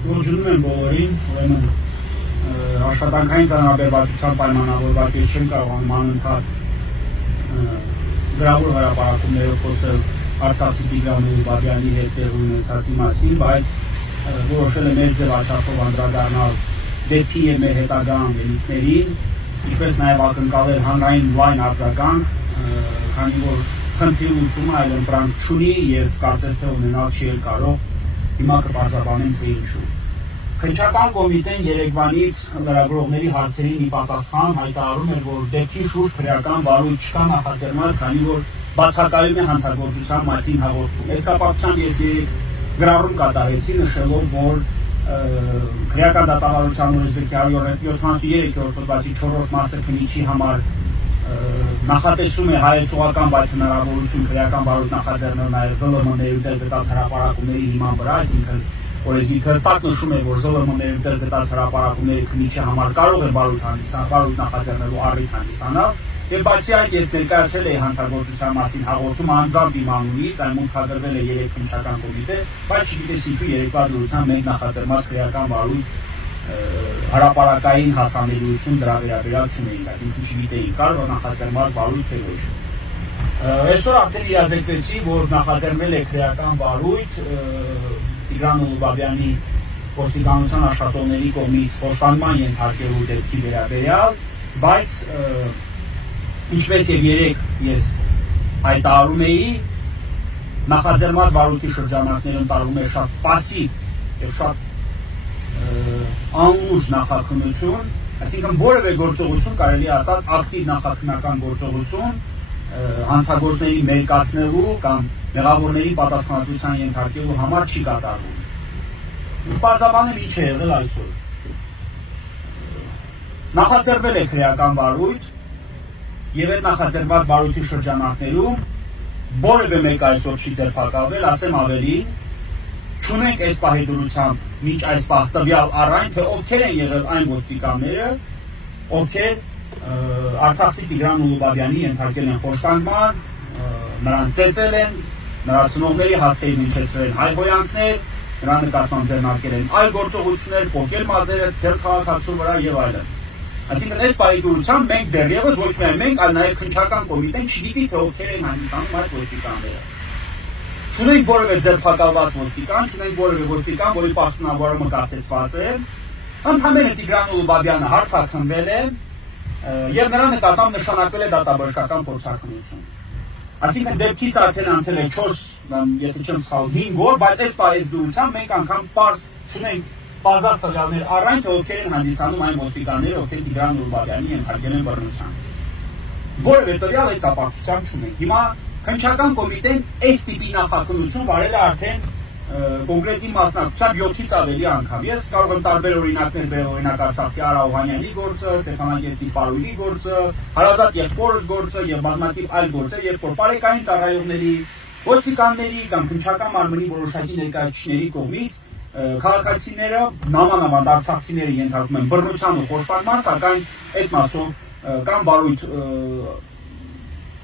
Ողջունում եմ բոլորին, ուրեմն աշխատանքային ծանրաբեռվածության պայմանավորված ես չեմ կարողանում անընդհատ գրավոր հրապարակումներով խոսել Արցախի Տիգրան Ուրբաբյանի հետ տեղի ունեցածի մասին, բայց որոշել եմ մեր ձև աչափով անդրադառնալ դեպքի եւ մեր հետագա անելիքներին, ինչպես նաեւ ակնկալել հանրային լայն արձագանք, քանի որ խնդրի լուծումը այլ ընտրանք չունի եւ կարծես թե ունենալ չի էլ կարող, հիմա կբարձրաբանենք թե ինչու։ Քննչական կոմիտեն Երևանից լրագրողների հարցերին ի պատասխան հայտարարում էր, որ դեպքի շուրջ քրեական վարույթ չկա նախաձեռնված, քանի որ բացակայում է հանցագործության մասին հաղորդում։ Այս կապակցությամբ ես գրառում կատարեցի նշելով, որ քրեական դատավարության օրենսգրքի 173-րդ հոդվածի 4-րդ մասը քննիչի համար նախատեսում է հայեցողական, բայց հնարավորություն քրեական վարույթ նախաձեռնել նաև ԶԼՄ-ների դեր գտած հրապարակումների հիման վրա, այսինքն օրենսգիրքը հստակ նշում է, որ ԶԼՄ-ների դեր գտած հրապարակումների քննիչի համար կարող է վարույթ նախաձեռնելու առիթ հանդիսանալ, եւ բացի այդ ես ներկայացել էի հանցագործության մասին հաղորդում անձամբ իմ անունից, այն մուտքագրվել է 3 քննչական կոմիտե, բայց չգիտես ինչու երեկվա դրությամբ մենք նախաձեռնած քրեական վարույթ հրապարակային հասանելիություն դրա վերաբերյալ չունեինք, այսինքն չգիտեինք կարող է նախաձեռնված վարույթ թե ոչ։ Այսօր արդեն իրազեկվեցի, որ նախաձեռնել է քրեական վարույթ Տիգրան Ուրբաբյանի ոստիկանության աշխատողների կողմից խոշտանգման ենթարկելու դեպքի վերաբերյալ, բայց ինչպես եւ երեք ես հայտարարում էի, նախաձեռնված վարույթի շրջանակներում տարվում է շատ պասիվ եւ շատ անուշ նախաքննություն, այսինքն որևէ գործողություն կարելի ասած ակտիվ նախաքննական գործողություն հանցագործների մերկացնելու կամ մեղավորների պատասխանատվության ենթարկելու համար չի կատարվում։ Պարզաբանել ինչ է եղել այսօր։ Նախաձեռնել է քրեական վարույթ եւ այդ նախաձեռնված վարույթի շրջանակներում որևէ մեկ այսօր չի ձերբակալվել, ասեմ ավելին, չունենք այս պահի դրությամբ մինչ այս պահ տվյալ առայն, թե ովքեր են եղել այն ոստիկանները, ովքեր Արցախի Տիգրան Ուրբաբյանի ենթարկել են խոշտանգման, նրան ծեծել են, նրա ծնողների հասցեին հնչեցրել հայհոյանքներ, նրա նկատմամբ ձեռնարկել են այլ գործողություններ, պոկել մազերը, թեր քաղաքացու վրա եւ այլն։ Այսինքն այս պահի դրությամբ մենք դեռևս ոչ միայն մենք, այլ նաեւ քննչական կոմիտեն չգիտի թե ովքեր են հանդիսանում այդ ոստիկանները։ Չունենք որևէ ձերբակալված ոստիկան, չունենք որևէ ոստիկան, որի պաշտոնավորումը կասեցված է, ընդհանրապես Տիգրան Ուրբաբյանը հարցաքննվել է եւ նրա նկատմամբ նշանակվել է դատաբժշկական փորձաքննություն։ Այսինքն դեպքից արդեն անցել է 4, եթե չեմ սխալ, 5 օր, բայց այս պահից դուրսությամբ մենք անգամ պարզ չունենք բազած տվյալներ առայն թե ովքեր են հանդիսանում այն ոստիկանները, ովքեր Տիգրան Ուրբաբյանի ենթարկել են բռնության։ Որևէ տվյալ այդ կապակցությամբ չունենք։ Հիմա քննչական կոմիտեն այս տիպի նախաքննություն վարել է արդեն կոնկրետ մասնակցությամբ 7-ից ավելի անգամ։ Ես կարող եմ տարբեր օրինակներ բերել, օրինակ Արցախի Արա Օհանյանի գործը, Ստեփանակերտի Պարույրի գործը, Հարազատ եղբորս գործը եւ բազմաթիվ այլ գործեր, երբ որ բարեկային ծառայողների, ոստիկանների կամ քննչական մարմնի որոշակի ներկայացուցիչների կողմից քաղաքացիները, նամանավանդ արցախցիները ենթարկվում են բռնության ու խոշտանգման, սակայն այդ մասով կամ վարույթ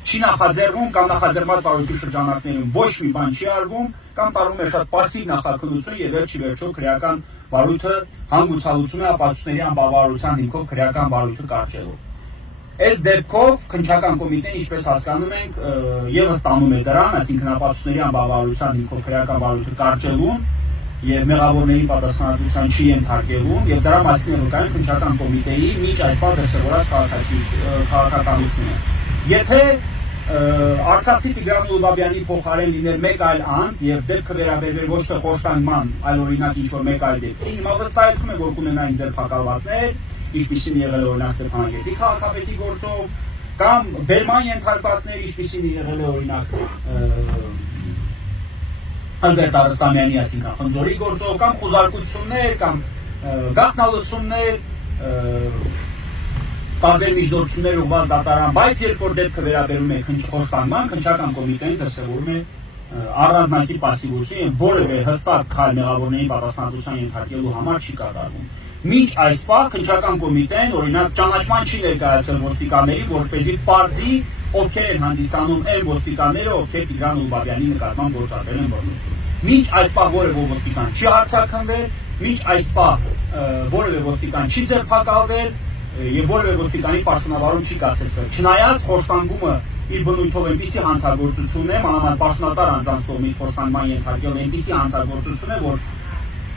չի նախաձեռնում կամ նախաձեռնված վարույթի շրջանակներում ոչ մի բան չի արվում կամ տարվում է շատ պասիվ նախաքննություն եւ վերջիվերջո քրեական վարույթը հանգուցալուծում է ապացույցների անբավարարության հիմքով քրեական վարույթը կարճելով։ Այս դեպքով քննչական կոմիտեն, ինչպես հասկանում ենք, եւս տանում է դրան, այսինքն ապացույցների անբավարարության հիմքով քրեական վարույթը կարճելուն եւ մեղավորների պատասխանատվության չի ենթարկելուն եւ դրա մասին է վկայում քննչական կոմիտեի մինչ այս պահ դրսևորած քաղաքականությունը։ Եթե Արցախի Տիգրան Ուրբաբյանի փոխարեն լիներ մեկ այլ անձ եւ դեպքը վերաբերվեր ոչ թե խոշտանգման, այլ օրինակ ինչ-որ մեկ այլ դեպքի, հիմա վստահեցում է, որ կունենային ձերբակալվածներ, ինչպիսին եղել է օրինակ Ստեփանակերտի քաղաքապետի գործով, կամ բերման ենթարկվածներ, ինչպիսին եղել է օրինակ Ալբերտ Արստամյանի, այսինքն Խնձորի գործով, կամ խոզարկություններ, կամ գաղտնալսումներ, տարբեր միջնորդություններ ուղղված դատարան, բայց երբ որ դեպքը վերաբերում է խոշտանգման, քննչական կոմիտեն դրսևորում է առանձնակի պասիվություն եւ որևէ հստակ քայլ մեղավորների պատասխանատվության ենթարկելու համար չի կատարվում։ Մինչ այս պահ քննչական կոմիտեն օրինակ ճանաչման չի ներկայացրել ոստիկանների, որպեսզի պարզի ովքեր են հանդիսանում այն ոստիկանները, ովքեր Տիգրան Ուրբաբյանի նկատմամբ գործադրել են բռնություն։ Մինչ այս պահ որևէ ոստիկան չի հարցաքննվել, մինչ այս պահ որևէ ոստիկան չի ձերբակալվել եւ որևէ ոստիկանի պաշտոնավարում չի կասեցվել։ Չնայած խոշտանգումը իր բնույթով այնպիսի հանցագործություն է, մանավանդ պաշտոնատար անձանց կողմից խոշտանգման ենթարկել այնպիսի հանցագործություն է, որ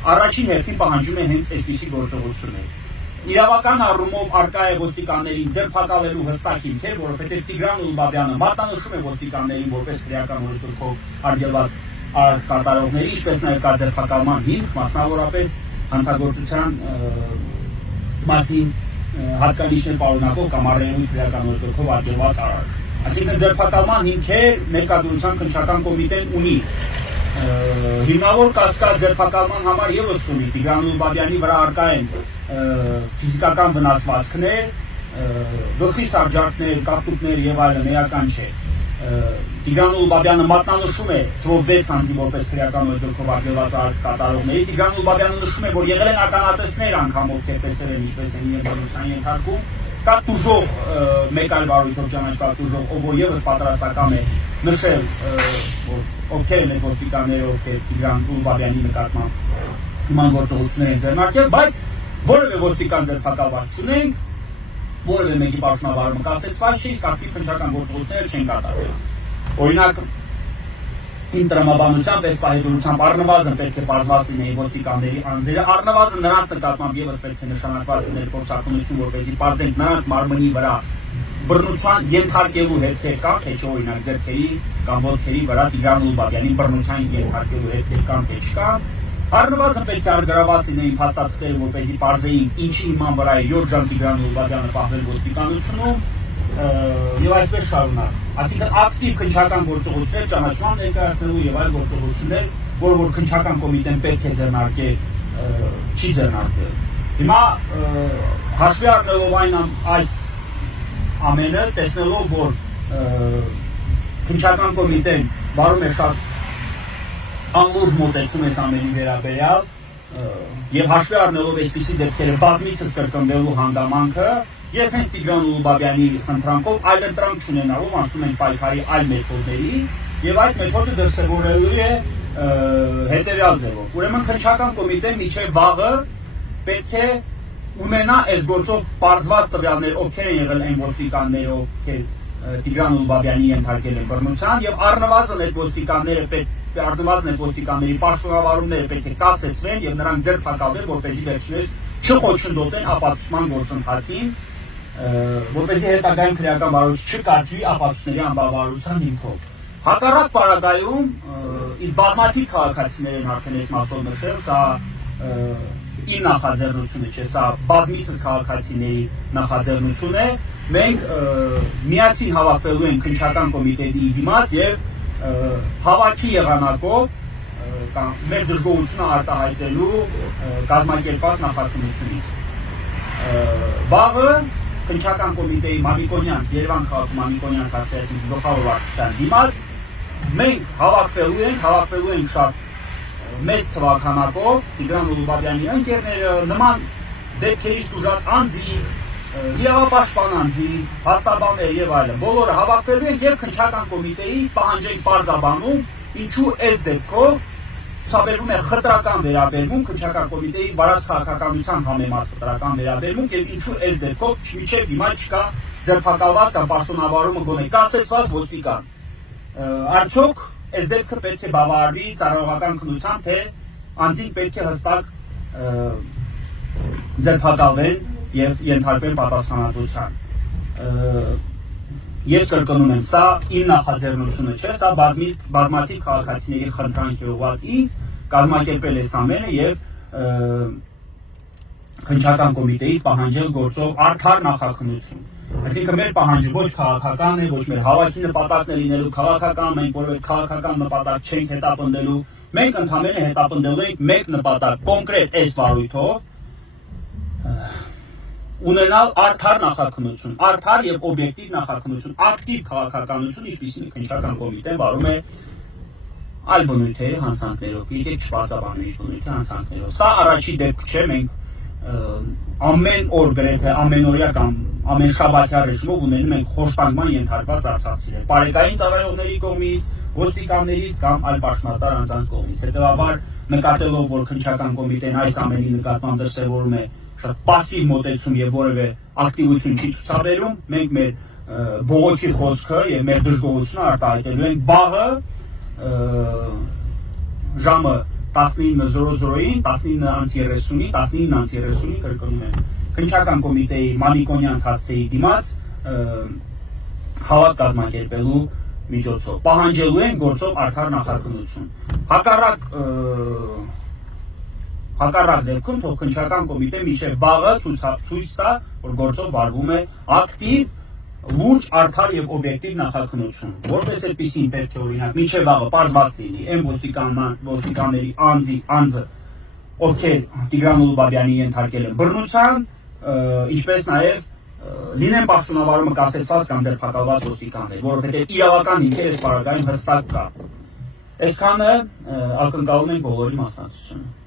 առաջին հերթին պահանջում է հենց այսպիսի գործողություններ։ Իրավական առումով արկա է ոստիկաններին ձերբակալելու հստակ հիմքեր, որովհետև Տիգրան Ուլբաբյանը մատնանշում է ոստիկաններին որպես քրեական օրենսգրքով արգելված արարք կատարողների, ինչպես նաև կա ձերբակալման հիմք, մասնավորապես հանցագործության մասին հատկանիշներ պարունակող կամ առերևույթ քրեական օրենսգրքով արգելված արարք։ Այսինքն ձերբակալման հիմքեր ներկայացության քննչական կոմիտեն ունի։ Հիմնավոր կասկած ձերբակալման համար ևս ունի Տիգրան Ուլբաբյանի վրա արկա են ֆիզիկական վնասվածքներ, գլխի սարժանքներ, կապտուկներ եւ այլն էական չէ։ Տիգրան Ուլբաբյանը մատնանշում է թվով 6 անձի որպես քրեական օրենսգրքով արգելված արարք կատարողների։ Տիգրան Ուլբաբյանը նշում է, որ եղել են ականատեսներ անգամ ովքեր տեսել են ինչպես են իրականության ենթարկում։ Կա տուժող մեկ այլ վարույթով ճանաչված տուժող, ով ևս պատրաստական է նշել, որ ովքեր են ոստիկանները, ովքեր Տիգրան Ուլբաբյանի նկատմամբ նման գործողություններ են ձեռնարկել, բայց որևէ ոստիկան ձերբակալված չունենք, որևէ մեկի պաշտոնավարումը կասեցված չի, ակտիվ քննչական գործողություններ չեն կատարվել։ Օրինակ, ինտրամաբանությամբ, այս պահեդուրությամբ առնվազն պետք է պարզված լինեին ոստիկանների անձերը, առնվազն նրանց նկատմամբ ևս պետք է նշանակված լիներ փորձարկումություն, որպեսզի պարզենք նրանց մարմնի վրա բռնության ենթարկելու հետքեր կան, թե չէ օրինակ ձեռքերի կամ ոտքերի վրա Տիգրան Ուլբաբյանի բռնության ենթարկելու հետքեր կան, թե չկա։ Առնվազն պետք է արգելված լինեին փաստաթղթերը, որպեսզի պարզեին ինչի հիման վրա է 7 ժամ Տիգրան Ուլբաբյանը պահվել ոստիկանությունում եւ այսպես շարունակ։ Այսինքն ակտիվ քննչական գործողություններ ճանաչման ներկայացնելու եւ այլ գործողություններ, որ քննչական կոմիտեն պետք է ձեռնարկել, չի ձեռնարկել։ Հիմա հաշվի առնելով այս ամենը, տեսնելով որ քննչական կոմիտեն վարում է շատ անլուրջ մոտեցում այս ամենի վերաբերյալ եւ հաշվի առնելով այսպիսի դեպքերը բազմիցս կրկնվելու հանգամանքը, ես հենց Տիգրան Ուլբաբյանի խնդրանքով այլընտրանք չունենալով անցնում ենք պայքարի այլ մեթոդների եւ այդ մեթոդը դրսեւորելու է հետեւյալ ձևով։ Ուրեմն քննչական կոմիտեն միջև վաղը պետք է ունենա այս գործով պարզված տվյալներ, ովքեր են եղել այն ոստիկանները, ովքեր Տիգրան Ուլբաբյանի ենթարկել են բռնության եւ առնվազն այդ ոստիկանների պաշտոնավարումները պետք է կասեցվեն եւ նրանք ձերբակալվեն, որպեսզի վերջինս չխոչընդոտեն ապացուցման գործընթացին, որպեսզի հետագայում քրեական վարույթ չկարգվի ապացույցների անբավարարության հիմքով։ Հակառակ պարագայում իսկ բազմաթիվ քաղաքացիներ են արդեն այս մասով նշել, սա իր նախաձեռնությունը չէ, սա բազմիցս քաղաքացիների նախաձեռնություն է։ Մենք միասին հավաքվելու ենք քննչական կոմիտեի դիմաց եւ հավաքի եղանակով մեր դժգոհությունը արտահայտելու կազմակերպված նախաձեռնությունից։ Վաղը քննչական կոմիտեի Մամիկոնյանց, Երևան քաղաքում Մամիկոնյանց ասոցիացիայի գլխավոր վարչության դիմաց մենք հավաքվելու ենք շատ մեծ թվականակով Տիգրան Ուլբաբյանի ընկերները, նման դեպքերից տուժած անձիկ, իրավապաշտպան անձիկ, փաստաբաններ եւ այլն, բոլորը հավաքվելու են եւ քննչական կոմիտեից պահանջենք պարզաբանում, ինչու այս դեպքով ցուցաբերվում է խտրական վերաբերմունք քննչական կոմիտեի վարած քաղաքականության համեմատ խտրական վերաբերմունք եւ ինչու այս դեպքով մինչեւ հիմա չկա ձերբակալված կամ պաշտոնավարումը գոնե կասեցված ոստիկան։ Արդյոք այս դեպքը պետք է բավարարվի ծառայողական քննությամբ, թե անձինք պետք է հստակ ձերբակալվեն եւ ենթարկվեն պատասխանատվության։ Ես կրկնում եմ, սա իմ նախաձեռնությունը չէ, սա բազմաթիվ քաղաքացիների խնդրանք է ուղղված ինձ, կազմակերպել այս ամենը եւ քննչական կոմիտեից պահանջել գործով արդար նախաքննություն։ Այսինքն մեր պահանջը ոչ քաղաքական է, ոչ մեր հավաքի նպատակն է լինելու քաղաքական, մենք որևէ քաղաքական նպատակ չենք հետապնդելու, մենք ընդհանրապես հետապնդելու ենք մեկ նպատակ, կոնկրետ այս վարույթով ունենալ արդար նախաքննություն, արդար եւ օբյեկտիվ նախաքննություն, ակտիվ քաղաքականություն, ինչպիսին քննչական կոմիտեն վարում է այլ բնույթերի հանցանքներով, եկեք չպարզաբանենք բնույթի հանցանքներով։ Սա առաջի դեպք չէ, մենք ամեն օր գրեթե ամենօրյա կամ ամեն շաբաթյա ռեժիմով ունենում ենք խոշտանգման ենթարկված արցախցիներ բարեկային ծառայողների կողմից, ոստիկաններից կամ այլ պաշտոնատար անձանց կողմից։ Հետևաբար նկատելով, որ քննչական կոմիտեն այս ամենի նկատմամբ դրսևորում է շատ պասիվ մոտեցում եւ որևէ ակտիվություն չի ցուցաբերում, մենք մեր բողոքի խոսքը եւ մեր դժգոհությունը արտահայտելու ենք վաղը ժամը 19:00-ին, 19:30-ին, 19:30-ին կրկնում եմ քննչական կոմիտեի Մանիկոնյան հասցեի դիմաց հավաք կազմակերպելու միջոցով պահանջելու են գործով արդար նախաքննություն։ Հակառակ դեպքում թող քննչական կոմիտեն մինչև վաղը ցույց տա, որ գործով վարվում է ակտիվ, լուրջ, արդար եւ օբյեկտիվ նախաքննություն։ Որպես այդպեսին պետք է օրինակ մինչև վաղը պարզված լինի այն ոստիկանների անձը, ովքեր Տիգրան Ուլուբաբյանի ենթարկել են բռնության, ինչպես նաեւ լինեն պաշտոնավարումը կասեցված կամ ձերբակալված ոստիկաններ, որովհետեւ իրավական հիմքեր այս պարագայում հստակ կա։ Այսքանը ակնկալում ենք բոլորի մասնակցությունը։